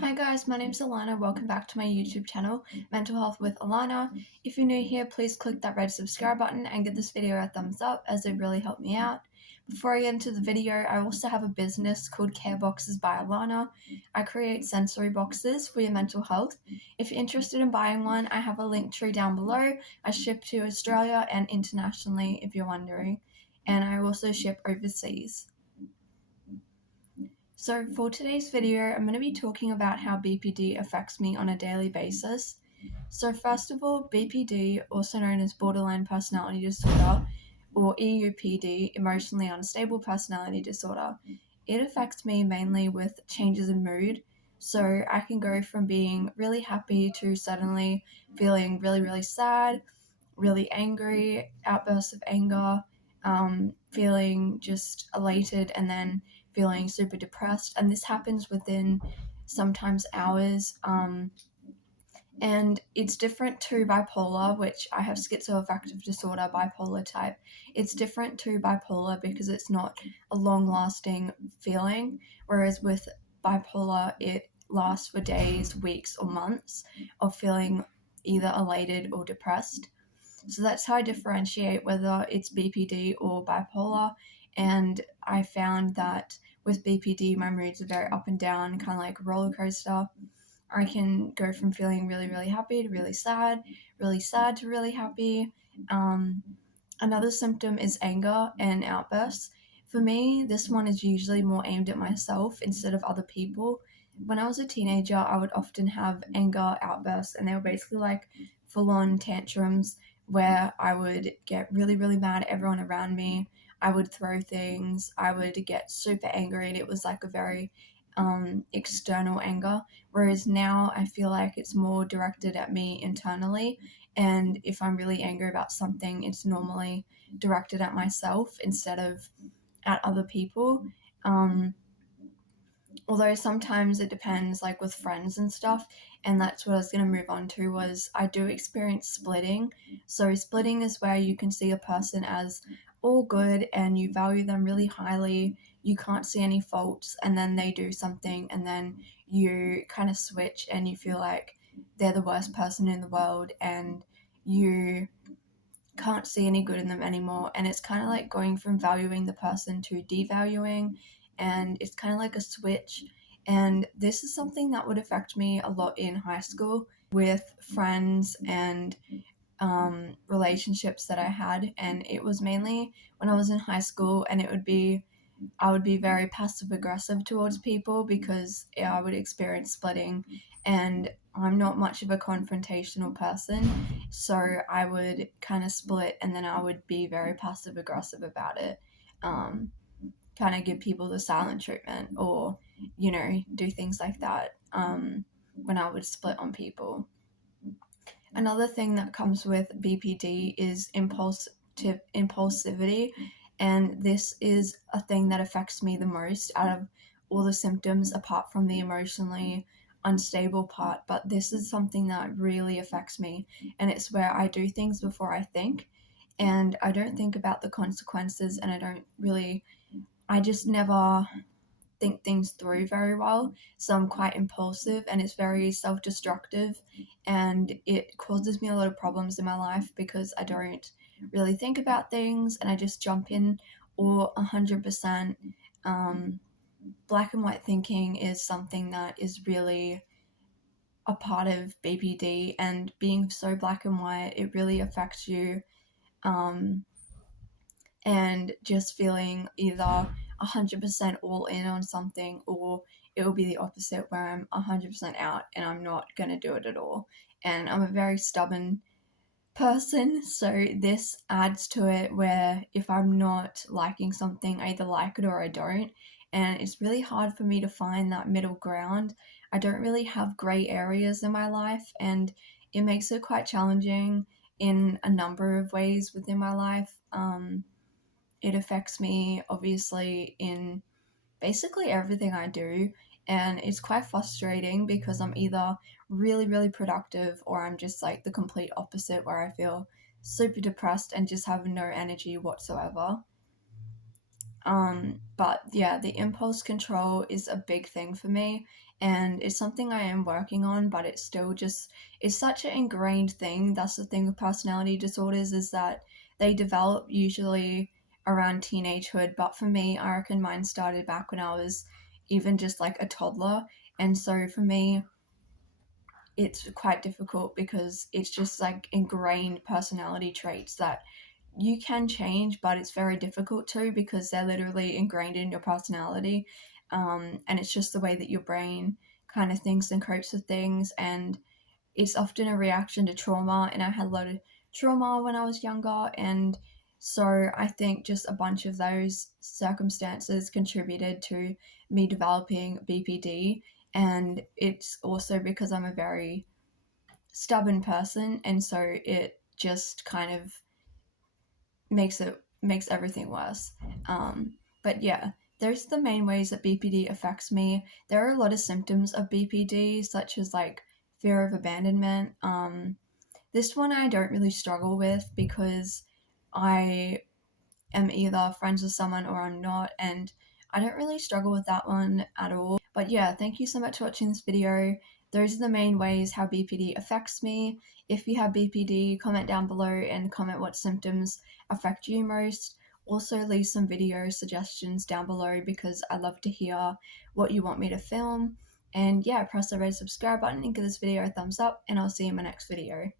Hi guys, my name's Alana. Welcome back to my YouTube channel, Mental Health with Alana. If you're new here, please click that red subscribe button and give this video a thumbs up as it really helped me out. Before I get into the video, I also have a business called Care Boxes by Alana. I create sensory boxes for your mental health. If you're interested in buying one, I have a link tree down below. I ship to Australia and internationally if you're wondering. And I also ship overseas. So for today's video, I'm going to be talking about how BPD affects me on a daily basis. So first of all, BPD, also known as borderline personality disorder, or EUPD, emotionally unstable personality disorder, it affects me mainly with changes in mood. So I can go from being really happy to suddenly feeling really, really sad, really angry, outbursts of anger, feeling just elated, and then feeling super depressed. And this happens within sometimes hours. And it's different to bipolar, which I have schizoaffective disorder, bipolar type. It's different to bipolar because it's not a long lasting feeling, whereas with bipolar, it lasts for days, weeks, or months of feeling either elated or depressed. So that's how I differentiate whether it's BPD or bipolar. And I found that with BPD, my moods are very up and down, kind of like a roller coaster. I can go from feeling really, really happy to really sad to really happy. Um, Another symptom is anger and outbursts. For me, this one is usually more aimed at myself instead of other people. When I was a teenager, I would often have anger outbursts, and they were basically like full on tantrums where I would get really, really mad at everyone around me. I would throw things, I would get super angry, and it was like a very external anger. Whereas now I feel like it's more directed at me internally, and if I'm really angry about something, it's normally directed at myself instead of at other people. Um, Although sometimes it depends, like with friends and stuff, and that's what I was going to move on to, was I do experience splitting. So splitting is where you can see a person as all good and you value them really highly, you can't see any faults, and then they do something and then you kind of switch and you feel like they're the worst person in the world and you can't see any good in them anymore. And it's kind of like going from valuing the person to devaluing, and it's kind of like a switch. And this is something that would affect me a lot in high school with friends and relationships that I had. And it was mainly when I was in high school, and I would be very passive aggressive towards people because I would experience splitting, and I'm not much of a confrontational person. So I would kind of split and then I would be very passive aggressive about it. Um, Kind of give people the silent treatment or, do things like that when I would split on people. Another thing that comes with BPD is impulsivity, and this is a thing that affects me the most out of all the symptoms apart from the emotionally unstable part. But this is something that really affects me, and it's where I do things before I think, and I don't think about the consequences, and I just never think things through very well. So I'm quite impulsive and it's very self destructive, and it causes me a lot of problems in my life because I don't really think about things and I just jump in. Or 100% black and white thinking is something that is really a part of BPD, and being so black and white, it really affects you. Um, and just feeling either 100% all in on something, or it will be the opposite where I'm 100% out and I'm not going to do it at all. And I'm a very stubborn person, so this adds to it where if I'm not liking something, I either like it or I don't. And it's really hard for me to find that middle ground. I don't really have gray areas in my life, and it makes it quite challenging in a number of ways within my life. It affects me obviously in basically everything I do, and it's quite frustrating because I'm either really, really productive or I'm just like the complete opposite where I feel super depressed and just have no energy whatsoever. But yeah, the impulse control is a big thing for me, and it's something I am working on, but it's still just, it's such an ingrained thing. That's the thing with personality disorders, is that they develop usually around teenagehood, but for me, I reckon mine started back when I was even just like a toddler. And so for me, it's quite difficult because it's just like ingrained personality traits that you can change, but it's very difficult to, because they're literally ingrained in your personality. And it's just the way that your brain kind of thinks and copes with things. And it's often a reaction to trauma. And I had a lot of trauma when I was younger. And so I think just a bunch of those circumstances contributed to me developing BPD. And it's also because I'm a very stubborn person. And so it just kind of makes everything worse. But yeah, there's the main ways that BPD affects me. There are a lot of symptoms of BPD, such as like fear of abandonment. This one I don't really struggle with because I am either friends with someone or I'm not, and I don't really struggle with that one at all. But yeah, thank you so much for watching this video. Those are the main ways how BPD affects me. If you have BPD, comment down below and comment what symptoms affect you most. Also, leave some video suggestions down below because I love to hear what you want me to film. And yeah, press the red subscribe button and give this video a thumbs up, and I'll see you in my next video.